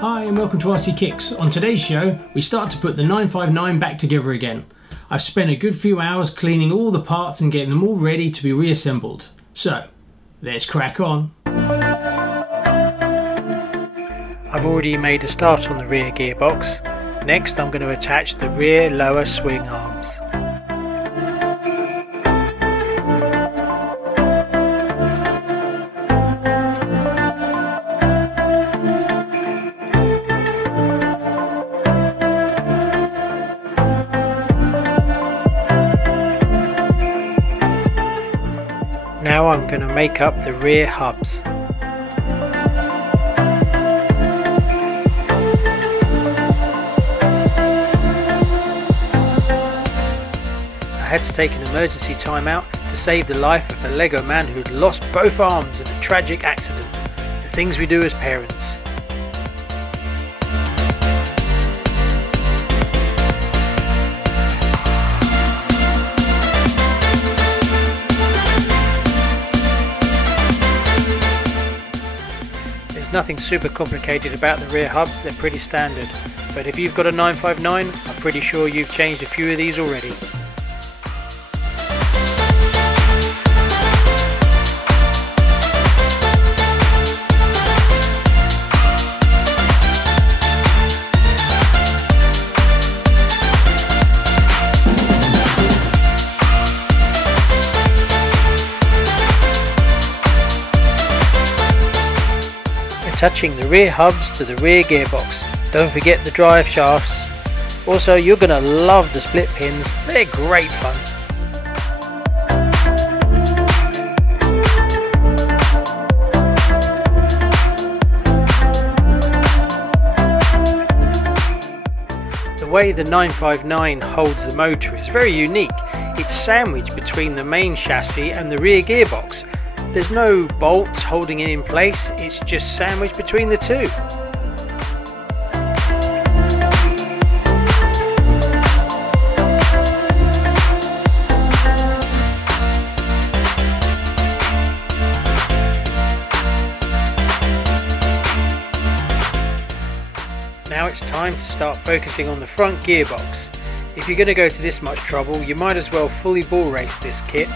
Hi and welcome to RC Kicks. On today's show we start to put the 959 back together again. I've spent a good few hours cleaning all the parts and getting them all ready to be reassembled. So let's crack on. I've already made a start on the rear gearbox. Next I'm going to attach the rear lower swing arms. Now I'm going to make up the rear hubs. I had to take an emergency timeout to save the life of a Lego man who'd lost both arms in a tragic accident. The things we do as parents. There's nothing super complicated about the rear hubs, they're pretty standard. But if you've got a 959, I'm pretty sure you've changed a few of these already. Attaching the rear hubs to the rear gearbox. Don't forget the drive shafts. Also, you're going to love the split pins, they're great fun. The way the 959 holds the motor is very unique. It's sandwiched between the main chassis and the rear gearbox. There's no bolts holding it in place, it's just sandwiched between the two. Now it's time to start focusing on the front gearbox. If you're going to go to this much trouble, you might as well fully ball race this kit.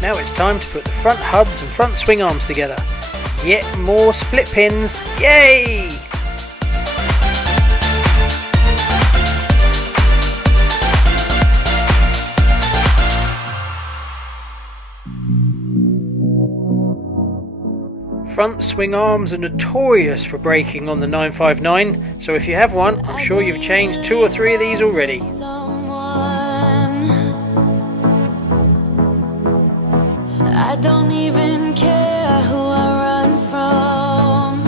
Now it's time to put the front hubs and front swing arms together. Yet more split pins, yay! Front swing arms are notorious for breaking on the 959, so if you have one, I'm sure you've changed 2 or 3 of these already. I don't even care who I run from.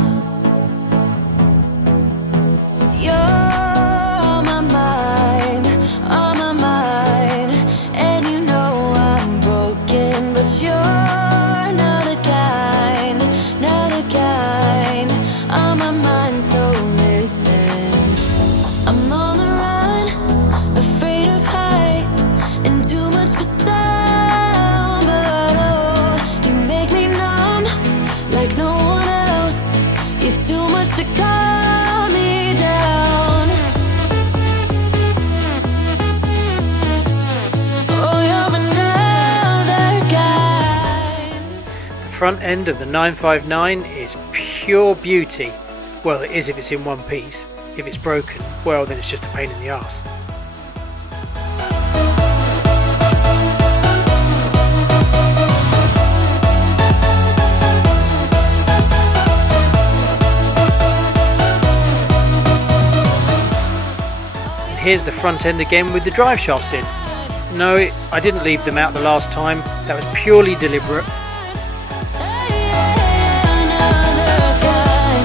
You're on my mind, and you know I'm broken, but you're not the kind, on my mind, so listen. I'm on the run, afraid of heights, and too much for sound, but like no one else, you're too much to calm me down. Oh, you're another guy. The front end of the 959 is pure beauty. Well, it is if it's in one piece. If it's broken, well then it's just a pain in the arse. Here's the front end again with the drive shafts in. No, I didn't leave them out the last time, that was purely deliberate. Another guy.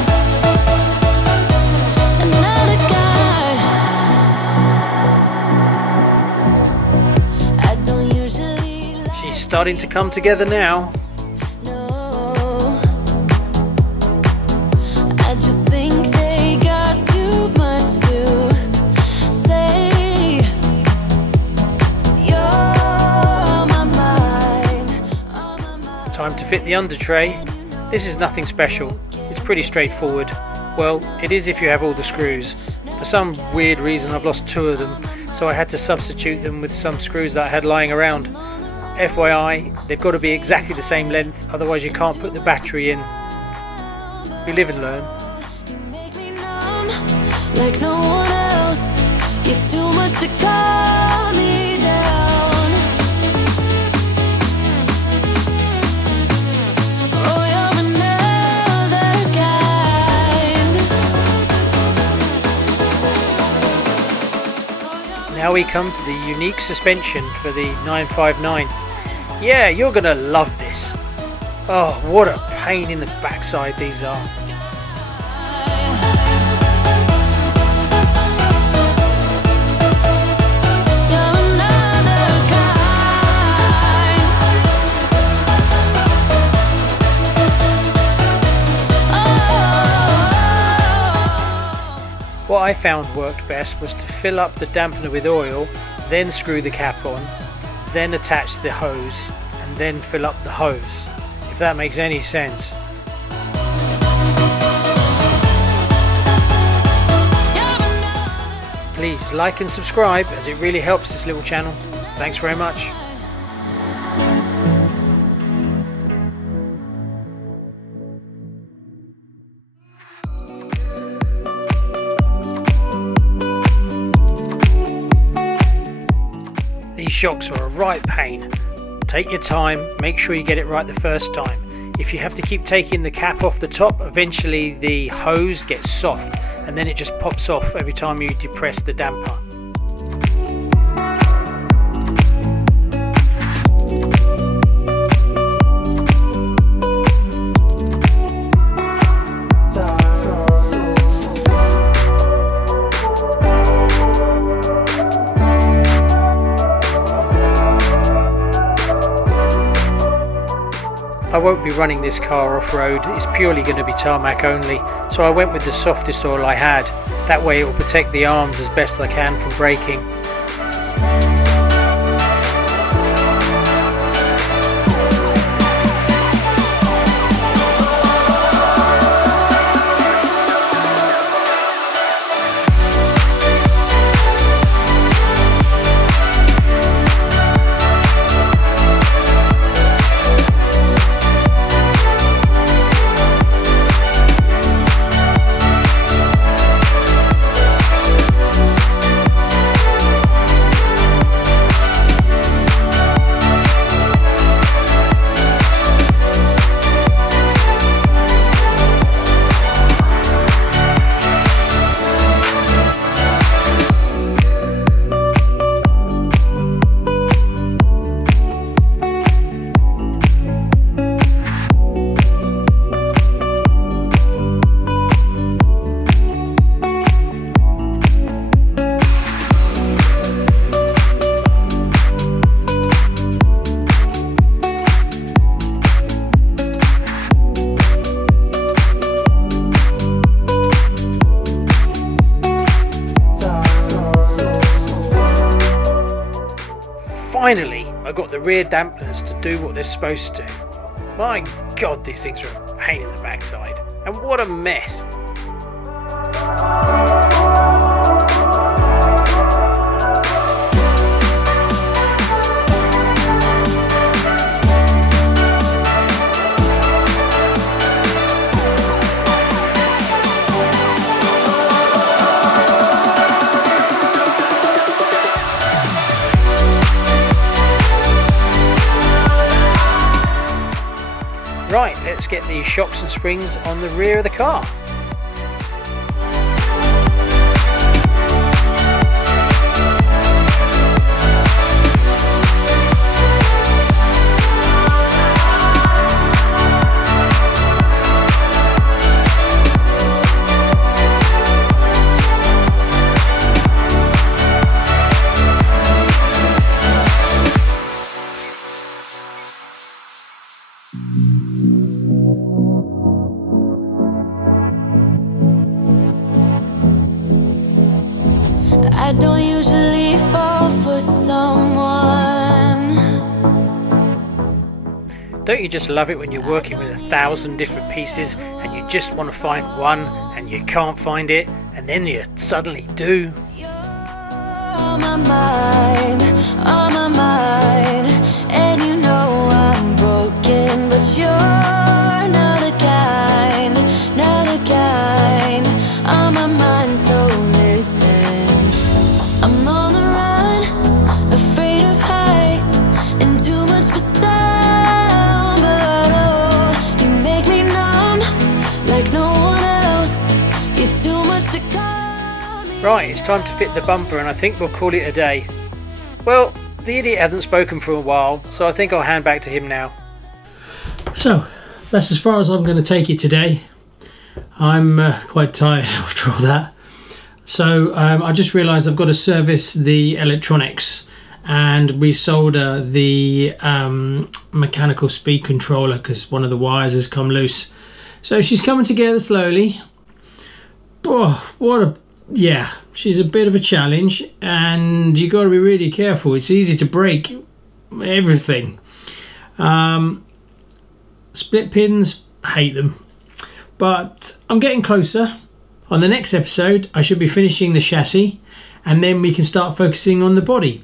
starting to come together now. No, I just think they got too much to say. You're on my mind, on my mind. Time to fit the under tray. This is nothing special, it's pretty straightforward. Well, it is if you have all the screws. For some weird reason I've lost 2 of them, so I had to substitute them with some screws that I had lying around. FYI, they've got to be exactly the same length, otherwise you can't put the battery in. We live and learn. Make me numb like no one else. You're too much to calm me down. Oh, you're another kind. Now we come to the unique suspension for the 959. Yeah, you're gonna love this. Oh, what a pain in the backside these are. You're another kind. Oh. What I found worked best was to fill up the dampener with oil, then screw the cap on, then attach the hose, and then fill up the hose, if that makes any sense. Please like and subscribe, as it really helps this little channel. Thanks very much. These shocks are a right pain. Take your time, make sure you get it right the first time. If you have to keep taking the cap off the top, eventually the hose gets soft and then it just pops off every time you depress the damper. I won't be running this car off-road, it's purely going to be tarmac only, so I went with the softest oil I had. That way it will protect the arms as best I can from braking. Finally, I got the rear dampeners to do what they're supposed to. My god, these things are a pain in the backside. And what a mess. Right, let's get these shocks and springs on the rear of the car. Don't you just love it when you're working with 1,000 different pieces and you just want to find one and you can't find it, and then you suddenly do? On my mind, and you know I'm broken, but you're not the kind, on my mind, so listen. I'm on the run, afraid of heights, and too much for sound, but oh, you make me numb, like no one else, you're too much to call me. Right, it's time to fit the bumper, and I think we'll call it a day. Well, the idiot hasn't spoken for a while, so I think I'll hand back to him now. So, that's as far as I'm going to take it today. I'm quite tired after all that. So, I just realised I've got to service the electronics and resolder the mechanical speed controller because one of the wires has come loose. So she's coming together slowly. Oh, yeah, she's a bit of a challenge, and you got to be really careful. It's easy to break everything. Split pins, hate them, but I'm getting closer. On the next episode I should be finishing the chassis, and then we can start focusing on the body.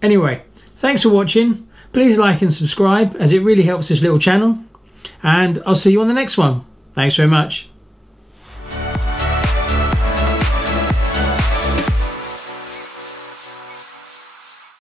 Anyway, thanks for watching. Please like and subscribe, as it really helps this little channel, and I'll see you on the next one. Thanks very much.